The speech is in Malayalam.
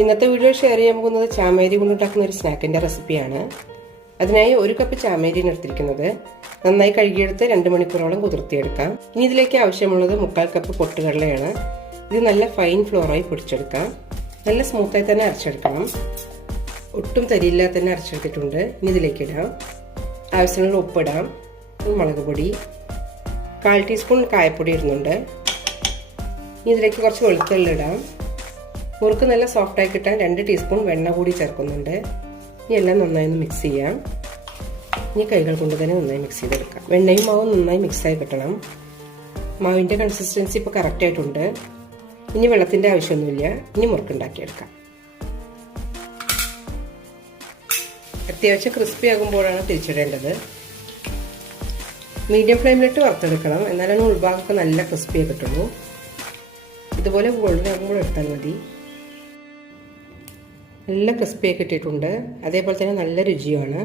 ഇന്നത്തെ വീഡിയോ ഷെയർ ചെയ്യാൻ പോകുന്നത് ചാമേരി കൊണ്ടുണ്ടാക്കുന്ന ഒരു സ്നാക്കിൻ്റെ റെസിപ്പിയാണ്. അതിനായി 1 കപ്പ് ചാമേരിയാണ് എടുത്തിരിക്കുന്നത്. നന്നായി കഴുകിയെടുത്ത് 2 മണിക്കൂറോളം കുതിർത്തിയെടുക്കാം. ഇനി ഇതിലേക്ക് ആവശ്യമുള്ളത് 1/4 കപ്പ് പൊട്ടുകടലയാണ്. ഇത് നല്ല ഫൈൻ ഫ്ലോറായി പൊടിച്ചെടുക്കാം. നല്ല സ്മൂത്തായി തന്നെ അരച്ചെടുക്കണം. ഒട്ടും തരിയില്ലാതെ തന്നെ അരച്ചെടുത്തിട്ടുണ്ട്. ഇനി ഇതിലേക്ക് ഇടാം. ആവശ്യമുള്ള ഉപ്പിടാം, മുളക് പൊടി, 1/4 ടീസ്പൂൺ കായപ്പൊടി ഇടുന്നുണ്ട്. ഇനി ഇതിലേക്ക് കുറച്ച് വെളുത്തുള്ളി ഇടാം. മുറുക്ക് നല്ല സോഫ്റ്റായി കിട്ടാൻ 2 ടീസ്പൂൺ വെണ്ണ കൂടി ചേർക്കുന്നുണ്ട്. ഇനി എല്ലാം നന്നായി ഒന്ന് മിക്സ് ചെയ്യാം. ഇനി കൈകൾ കൊണ്ട് തന്നെ നന്നായി മിക്സ് ചെയ്തെടുക്കാം. വെണ്ണയും മാവും നന്നായി മിക്സായി കിട്ടണം. മാവിൻ്റെ കൺസിസ്റ്റൻസി ഇപ്പോൾ കറക്റ്റായിട്ടുണ്ട്. ഇനി വെള്ളത്തിൻ്റെ ആവശ്യമൊന്നുമില്ല. ഇനി മുറുക്കുണ്ടാക്കിയെടുക്കാം. അത്യാവശ്യം ക്രിസ്പി ആകുമ്പോഴാണ് തിരിച്ചിടേണ്ടത്. മീഡിയം ഫ്ലെയിമിലിട്ട് വറുത്തെടുക്കണം. എന്നാലാണ് ഉൾഭാഗമൊക്കെ നല്ല ക്രിസ്പിയായി കിട്ടുള്ളൂ. ഇതുപോലെ ഗോൾഡൻ ആകുമ്പോൾ എടുത്താൽ മതി. നല്ല ക്രിസ്പിയായി കിട്ടിയിട്ടുണ്ട്. അതേപോലെ തന്നെ നല്ല രുചിയുമാണ്.